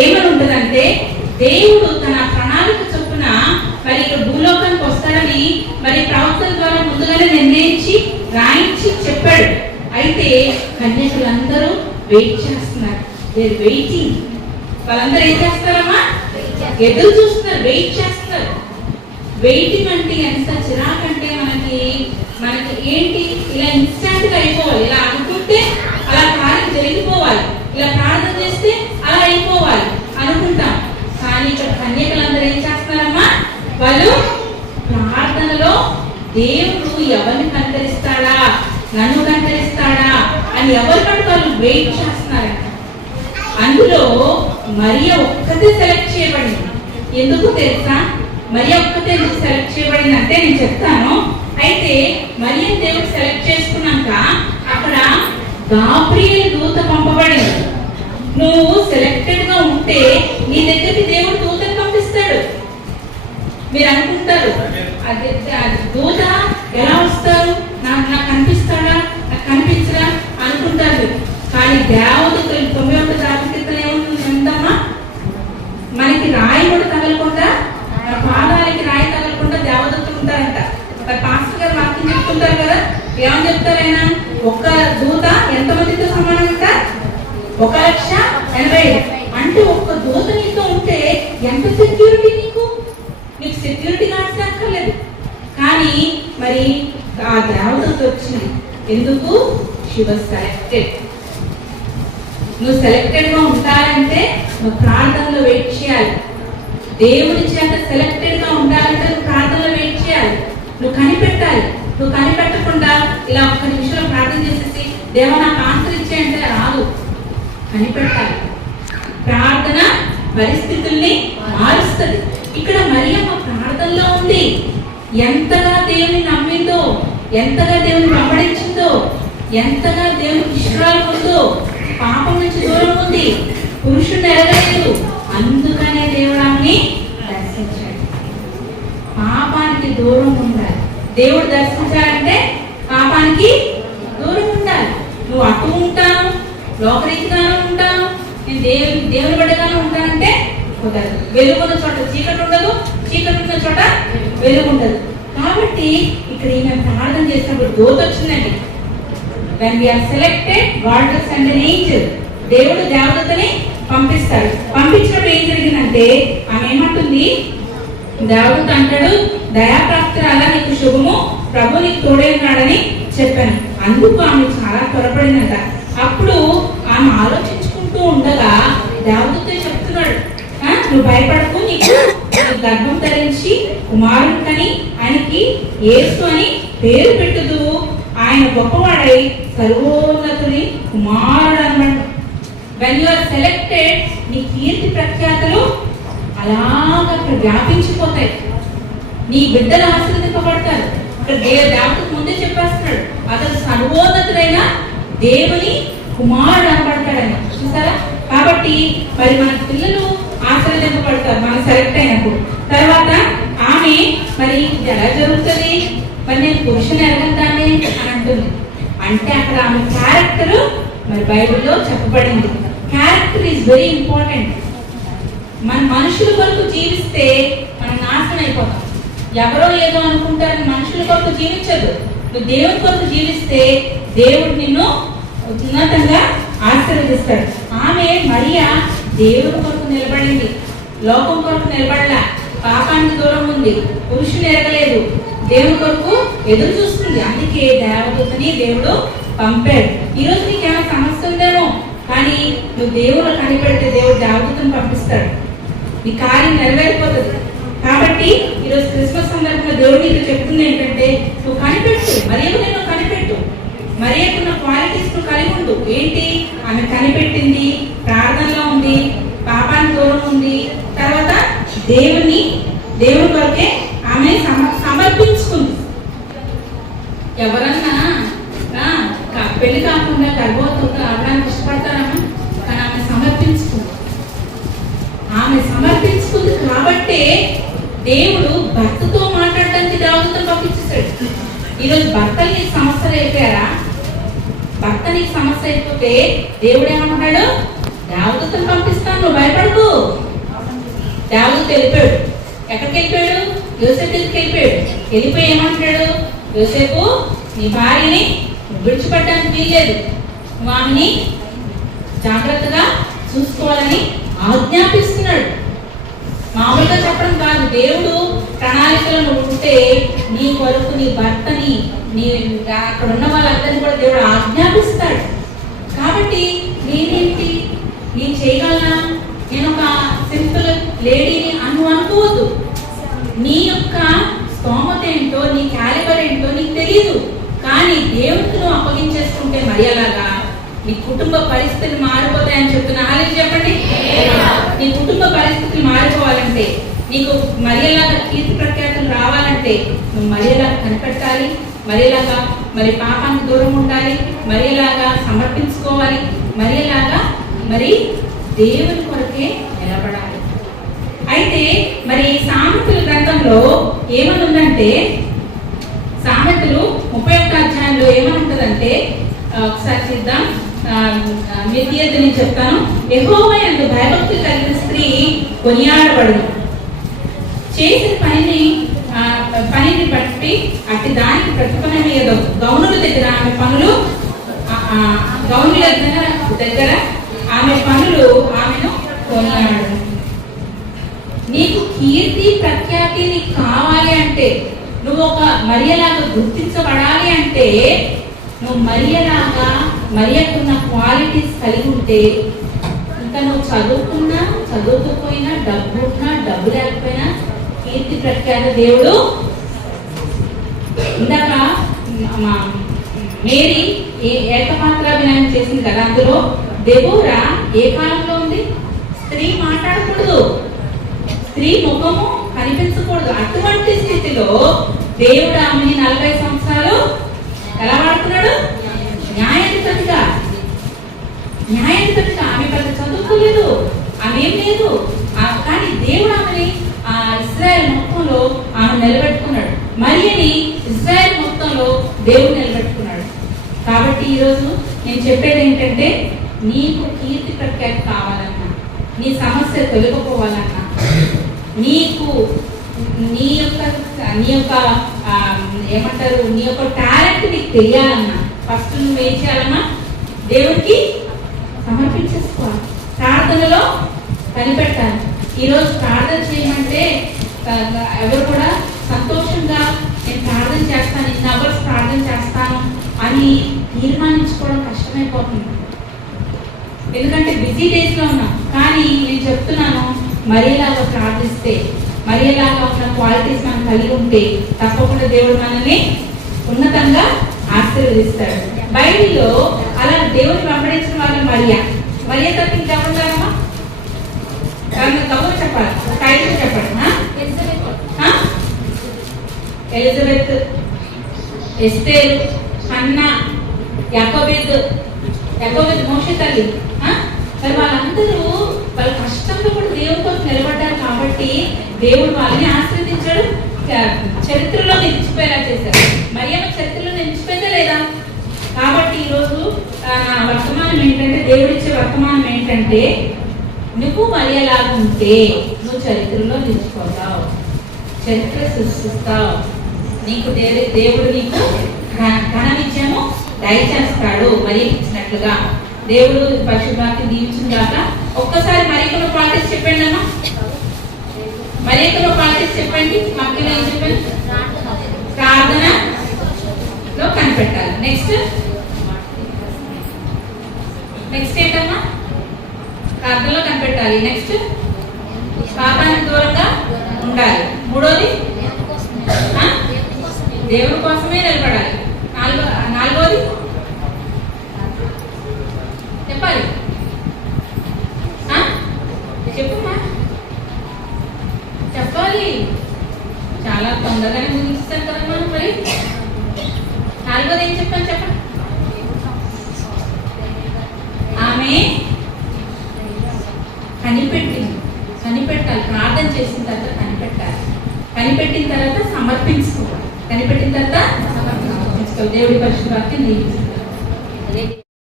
ఏమని ఉంటుందంటే, దేవుడు తన ప్రణాళిక చొప్పున మరి ఇక్కడ భూలోకానికి వస్తాడని మరి ప్రవక్తల ద్వారా ముందుగానే నిర్ణయించి రాయించి చెప్పాడు. అయితే కన్యకులందరూ వెయిట్ చేస్తున్నారు. They're waiting. వాళ్ళందరూ ఏం చేస్తారమ్మా? ఎదురు చూస్తున్నారు, వెయిట్ చేస్తున్నారు. వెయిటింగ్ అంటే ఎంత చిరాకంటే మనకి ఏంటి, ఇలా ఇన్స్టాంట్ గా అయిపోవాలి. ఇలా అనుకుంటే అలా కార్యం జరిగిపోవాలి, ఇలా ప్రార్థన చేస్తే అలా అయిపోవాలి అనుకుంటాం. కానీ ఇక్కడ కన్యకలందరూ ఏం చేస్తున్నారమ్మా? వాళ్ళు ప్రార్థనలో దేవుడు ఎవరిని కనికరిస్తాడా, నన్ను కనికరిస్తాడా అని ఎవరి పట్ల వాళ్ళు వెయిట్ చేస్తున్నారంట. అందులో మరియ ఒక్కతే సెలెక్ట్ చేయబడింది. ఎందుకు తెలుసా? మరియ ఒక్కతే ఎందుకు సెలెక్ట్ చేయబడింది అంటే నేను చెప్తాను. అయితే మరియ దేవుడు సెలెక్ట్ చేసుకున్నాక అక్కడ గాబ్రియల్ దూత పంపబడింది. నువ్వు సెలెక్టెడ్ గా ఉంటే నీ దగ్గరికి దేవుడు దూతను పంపిస్తాడు. మీరు అనుకుంటారు అది దూత ఎలా వస్తారు, నాకు కనిపిస్తాడా, నాకు కనిపించడా అనుకుంటారు. కానీ దేవదూతలు 9వ జాతకీర్తన ఏముంటుంది ఎంతమ్మా? మనకి రాయి కూడా తగలకుండా, మన పాదాలకి రాయి తగలకుండా దేవదూతలు ఉంటారంట. పాస్టర్ గారు వాక్యం చెప్తుంటారు కదా, ఏమని చెప్తారైనా? ఒక్క దూత ఎంతమందితో సమానంట? 1,80,000. అంటే ఒక్క దూత నీతో ఉంటే ఎంత సెక్యూరిటీ నీకు సెక్యూరిటీ గార్డ్స్ అక్కర్లేదు. కానీ మరి ఆ దేవదూత వచ్చింది. ఎందుకు? She was selected. నువ్వు సెలెక్టెడ్ గా ఉంటారంటే నువ్వు ప్రార్థనలో వెయిట్ చేయాలి. దేవుడి చేత సెలెక్టెడ్ గా ఉండాలంటే నువ్వు ప్రార్థనలో వెయిట్ చేయాలి. నువ్వు కనిపెట్టాలి. నువ్వు కనిపెట్టకుండా ఇలా ఒక్క నిమిషంలో ప్రార్థన చేసేసి దేవా నాకు ఆన్సర్ ఇచ్చేయంటే రాదు. కనిపెట్టాలి. ప్రార్థన పరిస్థితుల్ని మారుస్తుంది. ఇక్కడ మరియమ్మ ప్రార్థనలో ఉంది. ఎంతగా దేవుని నమ్మిందో, ఎంతగా దేవుని వెంబడించిందో, ఎంతగా దేవుని ఇష్టాలు ఉందో, పాపం నుంచి దూరం ఉంది, పురుషుని ఎరగలేదు. అందుకనే దేవుడు ఆమెని దర్శించాడు. పాపానికి దూరం ఉండాలి. దేవుడు దర్శించాలంటే పాపానికి దూరం ఉండాలి. నువ్వు అటు ఉంటాను, లోకరీతిగానే ఉంటాను, నేను దేవుని బిడ్డగానే ఉంటానంటే కుదరదు. వెలుగున్న చోట చీకటి ఉండదు, చీకటి ఉన్న చోట వెలుగు ఉండదు. కాబట్టి ఇక్కడ ఈమె ప్రార్థన చేసినప్పుడు దూత వచ్చిందండి. When we are selected, God will send an angel. దేవుడు దేవదూతని పంపిస్తాడు. పంపించినప్పుడు ఏం జరిగిందంటే ఆమె ఏమంటుంది? దేవదూత అంటాడు, దయాప్రాప్తురాలా నీకు శుభము, ప్రభు నీకు తోడే ఉన్నాడని చెప్పాను. అందుకు ఆమె చాలా త్వరపడిందంట. అప్పుడు ఆమె ఆలోచించుకుంటూ ఉండగా దేవదూత చెప్తున్నాడు, నువ్వు భయపడకు, నీకు గర్భం ధరించి కుమారుడికని ఆయనకి యేసు అని పేరు పెట్టుదు. ఆయన గొప్పవాడై సర్వోన్నతుని కుమారుడు అన్నమాట. వెన్ యు ఆర్ సెలెక్టెడ్, నీ కీర్తి ప్రఖ్యాతలు అలాగా వ్యాపించిపోతాయి. నీ బిడ్డలు ఆశీర్వదింపబడతారు. ఇక్కడ దేవతకు ముందే చెప్పేస్తున్నాడు, అతను సర్వోన్నతుడైన దేవుని కుమారుడు అనబడతాడని. చూసారా? కాబట్టి మరి మన పిల్లలు ఆశీర్వదింపబడతారు మనం సెలెక్ట్ అయినప్పుడు. తర్వాత ఆమె మరి ఎలా జరుగుతుంది? మరి నేను పురుషుని ఎరగతానే అని అంటుంది. అంటే అక్కడ ఆమె క్యారెక్టర్ మరి బైబిల్లో చెప్పబడింది. Character is very important. మన మనుషుల కొరకు జీవిస్తే మనం నాశనం అయిపోతాం. ఎవరో ఏదో అనుకుంటారని మనుషుల కొరకు జీవించదు. నువ్వు దేవుని కొరకు జీవిస్తే దేవుడు నిన్ను ఉన్నతంగా ఆశీర్వదిస్తాడు. ఆమె మరియా దేవుని కొరకు నిలబడింది, లోకం కొరకు నిలబడలా. పాపానికి దూరం ఉంది, పురుషుని ఎరగలేదు, దేవుని కొరకు ఎదురు చూస్తుంది. అందుకే దేవదూతని దేవుడు పంపాడు. ఈరోజు నీకు ఏమైనా సమస్య ఉందేమో, కానీ నువ్వు దేవుడు కనిపెడితే దేవుడు దేవదూతను పంపిస్తాడు, నీ కార్యం నెరవేరిపోతుంది. కాబట్టి ఈరోజు క్రిస్మస్ సందర్భంగా దేవుడు నీకు చెప్తుంది ఏంటంటే, నువ్వు కనిపెట్టు, మరియకు నేను కనిపెట్టు, మరియకున్న క్వాలిటీస్ నువ్వు కలిగి ఉండు. ఏంటి? ఆమె కనిపెట్టింది, ప్రార్థనలో ఉంది, పాపానికి దూరం ఉంది, తర్వాత దేవుని కొరకే ఆమె సమర్పించుకుంది. ఎవరన్నా పెళ్లి కాకుండా గర్భవతులు అవడానికి ఇష్టపడతారమ్మా, కానీ ఆమె సమర్పించుకుంది. ఆమె సమర్పించుకుంది కాబట్టే దేవుడు భర్తతో మాట్లాడడానికి దేవదూతను పంపించేశాడు. ఈరోజు భర్తలు నీకు సమస్యలు అయిపోయారా? భర్త నీకు సమస్య అయిపోతే దేవుడు ఏమంటాడు? దేవదూతను పంపిస్తాను, నువ్వు భయపడకు, దావీదు వెళ్ళిపోయాడు. ఎక్కడికి వెళ్ళిపోయాడు? యోసేపు దగ్గరికి వెళ్ళిపోయాడు. వెళ్ళిపోయి ఏమంటాడు? యోసేపు, నీ భార్యని విడిచిపెట్టడానికి వీల్లేదు, నువ్వు ఆమెని జాగ్రత్తగా చూసుకోవాలని ఆజ్ఞాపిస్తున్నాడు. మామూలుగా చెప్పడం కాదు, దేవుడు ప్రణాళికలను ఉంటే నీ కొరకు నీ భర్తని నీ అక్కడ ఉన్న వాళ్ళందరినీ కూడా దేవుడు ఆజ్ఞాపిస్తాడు. కాబట్టి నేనేంటి, నేను చేయగలనా, నేను ఒక సింపుల్ లేడీని అనుకోవద్దు. నీ యొక్క స్తోమత ఏంటో, నీ క్యాలిబర్ ఏంటో నీకు తెలియదు. కానీ దేవుడికి నువ్వు అప్పగించేసుకుంటే మరి అలాగా నీ కుటుంబ పరిస్థితులు మారిపోతాయని చెప్తున్నా. అలాగే చెప్పండి. నీ కుటుంబ పరిస్థితులు మారిపోవాలంటే, నీకు మరియలాగా కీర్తి ప్రఖ్యాతులు రావాలంటే నువ్వు మరియలాగా కనిపెట్టాలి, మరియలాగా మరి పాపానికి దూరం ఉండాలి, మరియలాగా సమర్పించుకోవాలి, మరియలాగా మరి దేవుని కొరకే నిలబడాలి. అయితే మరి సామెతల గ్రంథంలో ఏమని ఉందంటే, సామెతలు 31వ అధ్యాయంలో ఏమని ఉంటుందంటే, ఒకసారి చూద్దాం. మీరు తీయద్దు, నేను చెప్తాను. యెహోవా యందు భయభక్తులు కలిగిన స్త్రీ కొనియాడబడును, చేసిన పనిని బట్టి అట్టి దానికి ప్రతిఫలం ఇయ్యదు. గౌనుల దగ్గర ఆమె పనులు, గౌనుల దగ్గర ఆమె పనులు ఆమెను కొనియాడను. నీకు కీర్తి ప్రఖ్యాతి నీకు కావాలి అంటే, నువ్వు ఒక మరియలాగా గుర్తించబడాలి అంటే, నువ్వు మరియలాగా మరియకున్న క్వాలిటీస్ కలిగి ఉంటే, ఇంకా నువ్వు చదువుకున్నా చదువుకోపోయినా, డబ్బు ఉన్నా డబ్బు లేకపోయినా కీర్తి ప్రఖ్యాత దేవుడు. ఇందాక మేరీ ఏకపాత్రాభినయం చేసింది కదా, అందులో దెబోరా ఏ కాలంలో ఉంది? స్త్రీ మాట్లాడకూడదు, స్త్రీ ముఖము కనిపించకూడదు. అటువంటి స్థితిలో దేవుడు ఆమెని 40 సంవత్సరాలు ఎలా వాడుతున్నాడు? న్యాయాధిపతిగా. ఆమె పెద్ద చదువుకోలేదు, ఆమె ఏం లేదు, కానీ దేవుడు ఆమెని ఇశ్రాయేల్ మొత్తంలో ఆమె నిలబెట్టుకున్నాడు. మరియని ఇశ్రాయేల్ మొత్తంలో దేవుడు నిలబెట్టుకున్నాడు. కాబట్టి ఈరోజు నేను చెప్పేది ఏంటంటే, నీకు కీర్తి ప్రఖ్యాతి కావాలన్నా, నీ సమస్య తొలగిపోవాలన్నా, నీకు నీ యొక్క ఏమంటారు, నీ యొక్క టాలెంట్ నీకు తెలియాలన్నా, ఫస్ట్ నువ్వేం చేయాలన్నా? దేవుడికి సమర్పించేసుకోవాలి, ప్రార్థనలో కనిపెట్టాలి. ఈరోజు ప్రార్థన చేయమంటే ఎవరు కూడా సంతోషంగా నేను ప్రార్థన చేస్తాను, ఇన్ని అవర్స్ ప్రార్థన చేస్తాను అని తీర్మానించుకోవడం కష్టమైపోతుంది. ఎందుకంటే బిజీ డేస్లో ఉన్నాం. కానీ నేను చెప్తున్నాను, మరియలాగా ప్రార్థిస్తే, మరియలాగా ఉన్న క్వాలిటీస్ మనం కలిగి ఉంటే తప్పకుండా దేవుడు మనల్ని ఉన్నతంగా ఆశీర్వదిస్తాడు. బైబిల్లో అలా దేవుడిని వెంబడించిన వాళ్ళు మరియ తప్ప ఇంకెవరున్నారమ్మా? కబురు చెప్పాలి, టైటిల్ చెప్పండి. ఎలిజబెత్, ఎస్తేరు, హన్నా, యాకోబేతు మోషే తల్లి. మరి వాళ్ళందరూ వాళ్ళ కష్టంలో కూడా దేవుడి కోసం నిలబడ్డారు కాబట్టి దేవుడు వాళ్ళని ఆశీర్వదించాడు, చరిత్రలో నిలిచిపోయేలా చేశారు. మరియమ్మ చరిత్రలో నిలిచిపోయిందా లేదా? కాబట్టి ఈరోజు వర్తమానం ఏంటంటే, దేవుడిచ్చే వర్తమానం ఏంటంటే, నువ్వు మరియలాగా ఉంటే నువ్వు చరిత్రలో నిలిచిపోతావు, చరిత్ర సృష్టిస్తావు. నీకు దేవుడు నీకు ఘన విజయము దయచేస్తాడు మరి ఇచ్చినట్లుగా. దేవుడు పరిశుభ్రాన్ని దీవించుగాక. ఒక్కసారి మరికొన్న క్వాలిటీస్ చెప్పండి అమ్మా, మరికొన్న క్వాలిటీస్ చెప్పండి. మక్కలో ఏం చెప్పండి? ప్రార్థనలో కనిపెట్టాలి. నెక్స్ట్ ఏంటమ్మా? ప్రార్థనలో కనిపెట్టాలి. నెక్స్ట్ పాపానికి దూరంగా ఉండాలి. మూడోది దేవుడి కోసమే నిలబడాలి. నాలుగోది చెప్పాలి. చెప్పమ్మా, చెప్పాలి. చాలా తొందరగానే ముగిస్తాను కదమ్మా. మరి నాలుగోది ఏం చెప్పాను చెప్పండి. ఆమె కనిపెట్టాలి. ప్రార్థన చేసిన తర్వాత కనిపెట్టాలి. కనిపెట్టిన తర్వాత సమర్పించుకోవాలి. దేవుడి పరిశుభ్రాన్ని